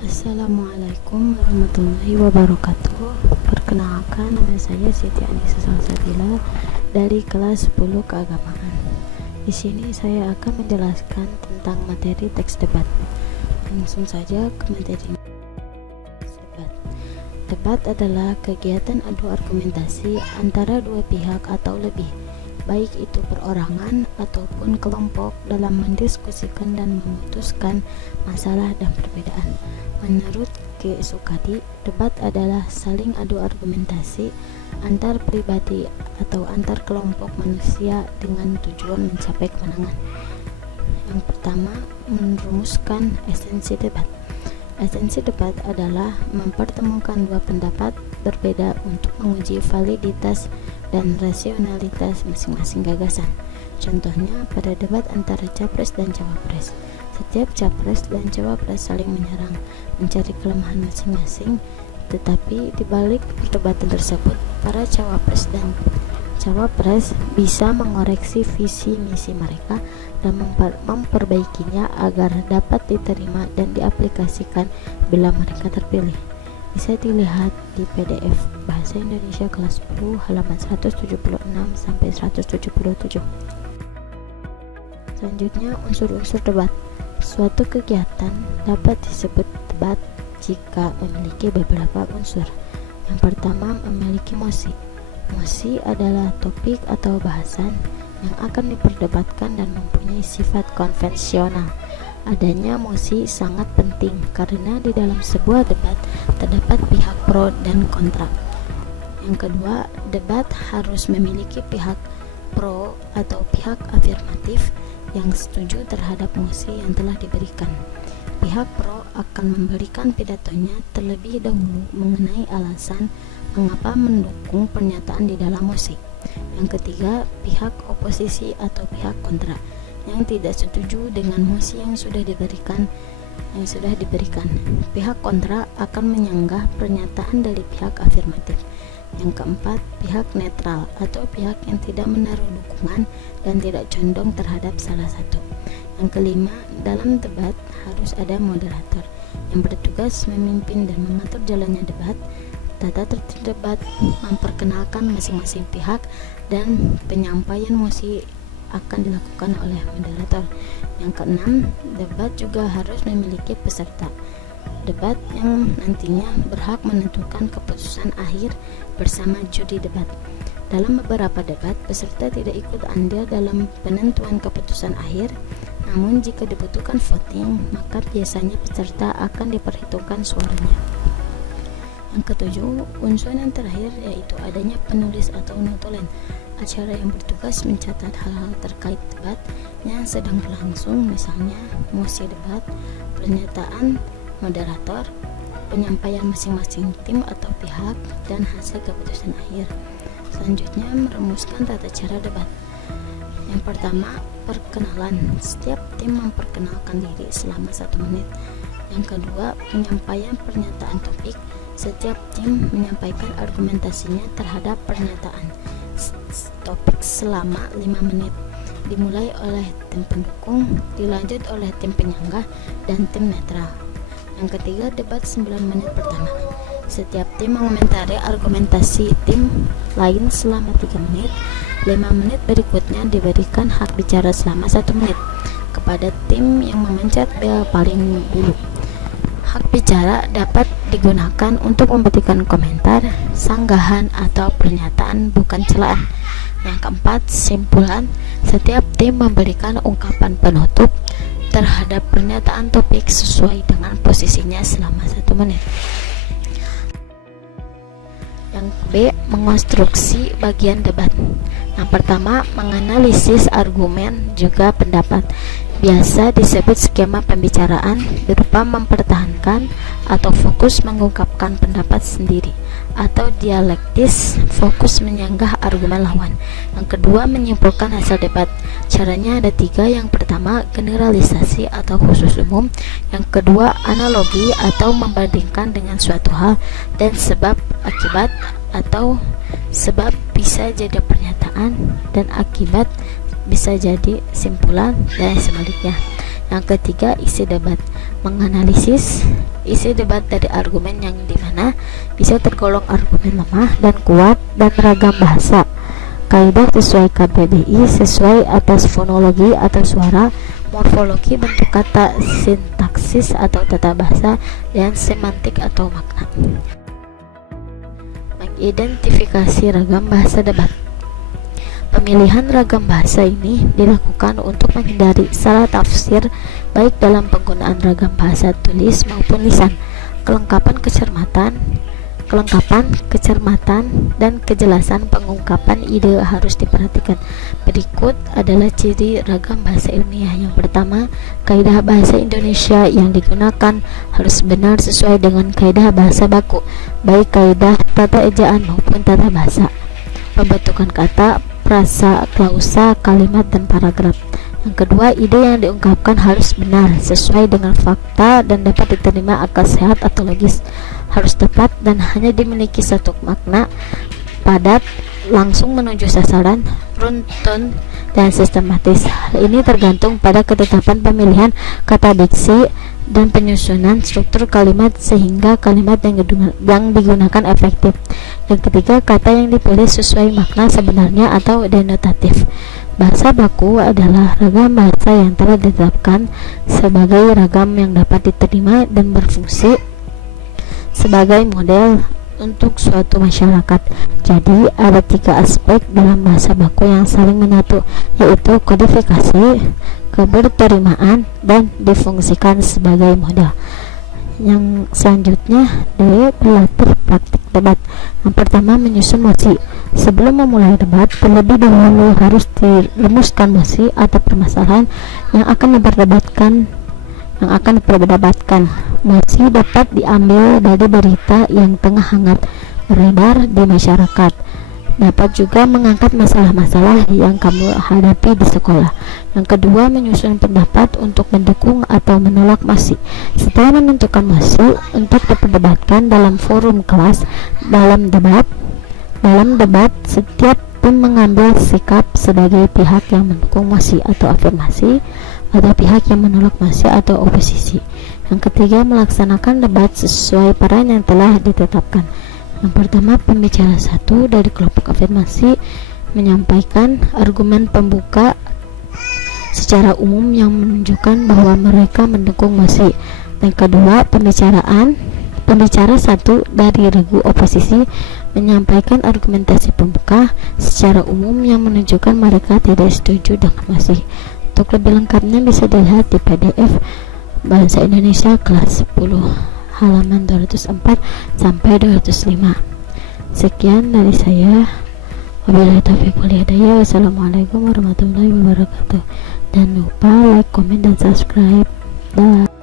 Assalamualaikum warahmatullahi wabarakatuh. Perkenalkan, nama saya Siti Anissa Salsabila dari kelas 10 keagamaan. Di sini saya akan menjelaskan tentang materi teks debat. Langsung saja ke materi debat. Debat adalah kegiatan adu argumentasi antara dua pihak atau lebih, baik itu perorangan ataupun kelompok, dalam mendiskusikan dan memutuskan masalah dan perbedaan. Menurut G. Sukadi, debat adalah saling adu argumentasi antar pribadi atau antar kelompok manusia dengan tujuan mencapai kemenangan. Yang pertama, merumuskan esensi debat. Esensi debat adalah mempertemukan dua pendapat berbeda untuk menguji validitas dan rasionalitas masing-masing gagasan. Contohnya pada debat antara capres dan cawapres. Setiap capres dan cawapres saling menyerang, mencari kelemahan masing-masing, tetapi di balik perdebatan tersebut, para cawapres dan cawapres bisa mengoreksi visi misi mereka dan memperbaikinya agar dapat diterima dan diaplikasikan bila mereka terpilih. Bisa dilihat di PDF Bahasa Indonesia kelas 10 halaman 176 sampai 177. Selanjutnya, unsur-unsur debat. Suatu kegiatan dapat disebut debat jika memiliki beberapa unsur. Yang pertama, memiliki mosi. Mosi adalah topik atau bahasan yang akan diperdebatkan dan mempunyai sifat konvensional. Adanya mosi sangat penting karena di dalam sebuah debat terdapat pihak pro dan kontra. Yang kedua, debat harus memiliki pihak pro atau pihak afirmatif yang setuju terhadap mosi yang telah diberikan. Pihak pro akan memberikan pidatonya terlebih dahulu mengenai alasan mengapa mendukung pernyataan di dalam mosi. Yang ketiga, pihak oposisi atau pihak kontra yang tidak setuju dengan mosi yang sudah diberikan. Pihak kontra akan menyanggah pernyataan dari pihak afirmatif. Yang keempat, pihak netral atau pihak yang tidak menaruh dukungan dan tidak condong terhadap salah satu. Yang kelima, dalam debat harus ada moderator yang bertugas memimpin dan mengatur jalannya debat. Tata tertib debat memperkenalkan masing-masing pihak dan penyampaian mosi akan dilakukan oleh moderator. Yang keenam, debat juga harus memiliki peserta debat yang nantinya berhak menentukan keputusan akhir bersama juri debat. Dalam beberapa debat, peserta tidak ikut andil dalam penentuan keputusan akhir, namun jika dibutuhkan voting, maka biasanya peserta akan diperhitungkan suaranya. Yang ketujuh, unsur yang terakhir yaitu adanya penulis atau notulen, acara yang bertugas mencatat hal-hal terkait debat yang sedang berlangsung, misalnya mosi debat, pernyataan moderator, penyampaian masing-masing tim atau pihak, dan hasil keputusan akhir. Selanjutnya, merumuskan tata cara debat. Yang pertama, perkenalan. Setiap tim memperkenalkan diri selama 1 menit. Yang kedua, penyampaian pernyataan topik. Setiap tim menyampaikan argumentasinya terhadap pernyataan topik selama 5 menit. Dimulai oleh tim pendukung, dilanjut oleh tim penyanggah, dan tim netral. Yang ketiga, debat 9 menit pertama. Setiap tim mengomentari argumentasi tim lain selama 3 menit. 5 menit berikutnya diberikan hak bicara selama 1 menit kepada tim yang memencet bel paling dulu. Hak bicara dapat digunakan untuk memberikan komentar, sanggahan, atau pernyataan, bukan celaan. Yang keempat, simpulan. Setiap tim memberikan ungkapan penutup terhadap pernyataan topik sesuai dengan posisinya selama 1 menit. Yang B, mengonstruksi bagian debat. Yang pertama, menganalisis argumen juga pendapat. Biasa disebut skema pembicaraan, berupa mempertahankan atau fokus mengungkapkan pendapat sendiri, atau dialektis, fokus menyanggah argumen lawan. Yang kedua, menyimpulkan hasil debat. Caranya ada 3. Yang pertama, generalisasi atau khusus umum. Yang kedua, analogi atau membandingkan dengan suatu hal dan sebab akibat, atau sebab bisa jadi pernyataan dan akibat bisa jadi simpulan, dan sebaliknya. Yang ketiga, isi debat. Menganalisis isi debat dari argumen yang dimana bisa tergolong argumen lemah dan kuat dan ragam bahasa. Kaidah sesuai KBBI sesuai atas fonologi atau suara, morfologi bentuk kata, sintaksis atau tata bahasa, dan semantik atau makna. Mengidentifikasi ragam bahasa debat. Pemilihan ragam bahasa ini dilakukan untuk menghindari salah tafsir baik dalam penggunaan ragam bahasa tulis maupun lisan. Kelengkapan, kecermatan, dan kejelasan pengungkapan ide harus diperhatikan. Berikut adalah ciri ragam bahasa ilmiah. Yang pertama, kaidah bahasa Indonesia yang digunakan harus benar sesuai dengan kaidah bahasa baku, baik kaidah tata ejaan maupun tata bahasa. Pembentukan kata, frasa, klausa, kalimat, dan paragraf. Yang kedua, ide yang diungkapkan harus benar, sesuai dengan fakta dan dapat diterima akal sehat atau logis. Harus tepat dan hanya dimiliki satu makna, padat, langsung menuju sasaran, runtun, dan sistematis. Hal ini tergantung pada ketetapan pemilihan kata, diksi, dan penyusunan struktur kalimat sehingga kalimat yang digunakan efektif. Yang ketiga, kata yang dipilih sesuai makna sebenarnya atau denotatif. Bahasa baku adalah ragam bahasa yang telah ditetapkan sebagai ragam yang dapat diterima dan berfungsi sebagai model untuk suatu masyarakat. Jadi ada 3 aspek dalam bahasa baku yang saling menyatu, yaitu kodifikasi, keberterimaan, dan difungsikan sebagai model. Yang selanjutnya dari berlatih praktik debat. Yang pertama, menyusun mosi. Sebelum memulai debat, terlebih dahulu harus dirumuskan mosi atau permasalahan yang akan diperdebatkan. Mosi dapat diambil dari berita yang tengah hangat beredar di masyarakat. Dapat juga mengangkat masalah-masalah yang kamu hadapi di sekolah. Yang kedua, menyusun pendapat untuk mendukung atau menolak mosi. Setelah menentukan mosi untuk diperdebatkan dalam forum kelas, dalam debat, setiap tim mengambil sikap sebagai pihak yang mendukung mosi atau afirmasi, atau pihak yang menolak mosi atau oposisi. Yang ketiga, melaksanakan debat sesuai peran yang telah ditetapkan. Yang pertama, pembicara 1 dari kelompok afirmasi menyampaikan argumen pembuka secara umum yang menunjukkan bahwa mereka mendukung mosi. Yang kedua, pembicara 1 dari regu oposisi menyampaikan argumentasi pembuka secara umum yang menunjukkan mereka tidak setuju dengan mosi. Untuk lebih lengkapnya bisa dilihat di PDF Bahasa Indonesia kelas 10 halaman 204 sampai 205. Sekian dari saya. Wabillahi taufiq wal hidayah. Wassalamualaikum warahmatullahi wabarakatuh. Jangan lupa like, komen, dan subscribe. Dah.